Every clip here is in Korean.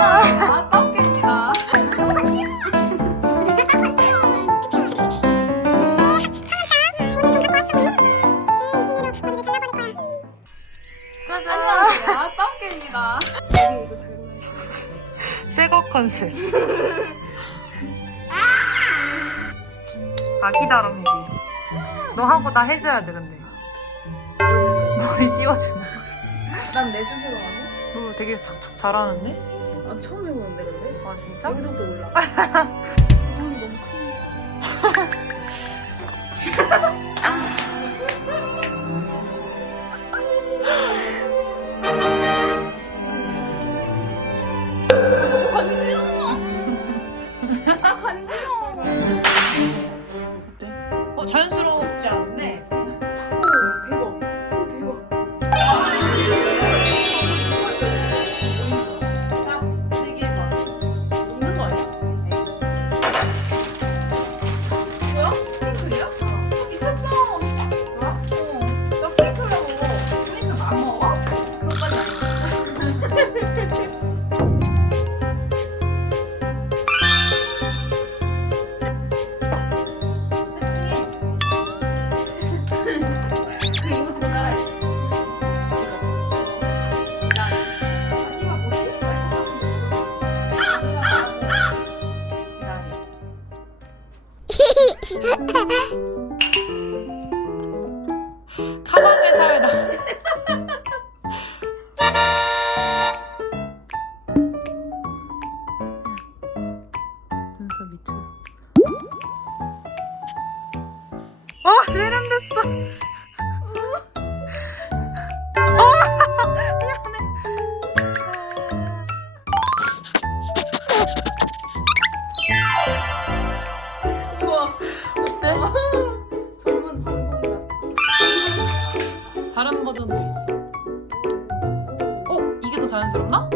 아, 떡입니다. 안녕하세요. 떡입니다. 새거 컨셉. 아기 다람쥐. 너 하고 나 해줘야 돼 근데. 머리 씌워주는 거. 난내 스스로 하고. 너 되게 척척 잘하는데? 아, 처음 해보는데, 근데? 아 진짜? 여기서부터 올라. 부상이 너무 큽 가방에 살다. 눈썹 밑줄. 어, 세련됐어. 어, 자연스럽나?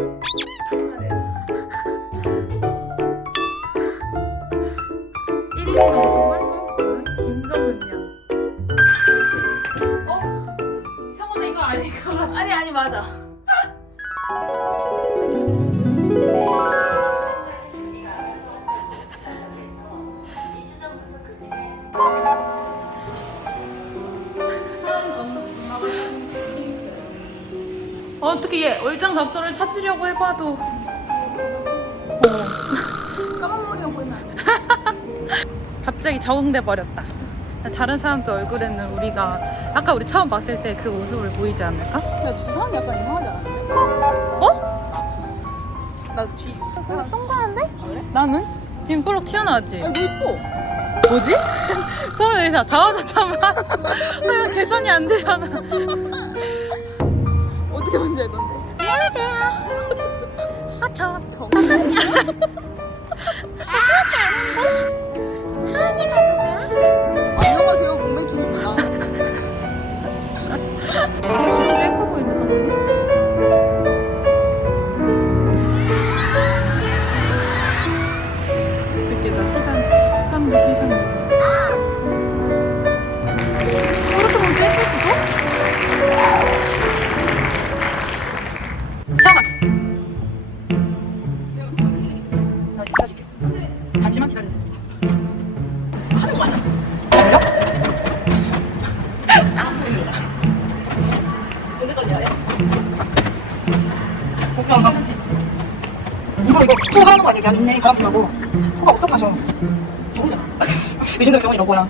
1인 정말 꿈꾸는 김정은이야. 어? 성훈아 이거 아닐 것 같아. 아니 아니 맞아. 어떻게 얘 얼짱 각도를 찾으려고 해봐도 까만 머리가 보이면 안 돼. 갑자기 적응돼 버렸다. 다른 사람들 얼굴에는 우리가 아까 우리 처음 봤을 때 그 모습을 보이지 않을까? 나 주사위 약간 이상하지 않은데? 어? 나 뒤. 나 똥가는데? 그래? 나는 지금 볼록 튀어나왔지. 아, 너 이뻐. 뭐지? 서로 여기서 자화자찬만 하면 개선이 안 되잖아. 어떻게 뭔지 알 건데? 아, 저. 정. 안녕하세요, 잠시만 기다려주세요. 하는 거 아니야? 걸려? 언제까지 해야 돼? 안 가면 이거 이거 코 하는 거 아니야? 그냥 있네 바람 불라고 코가 어떡하셔 좋으잖아 요즘도 병원이 이러고야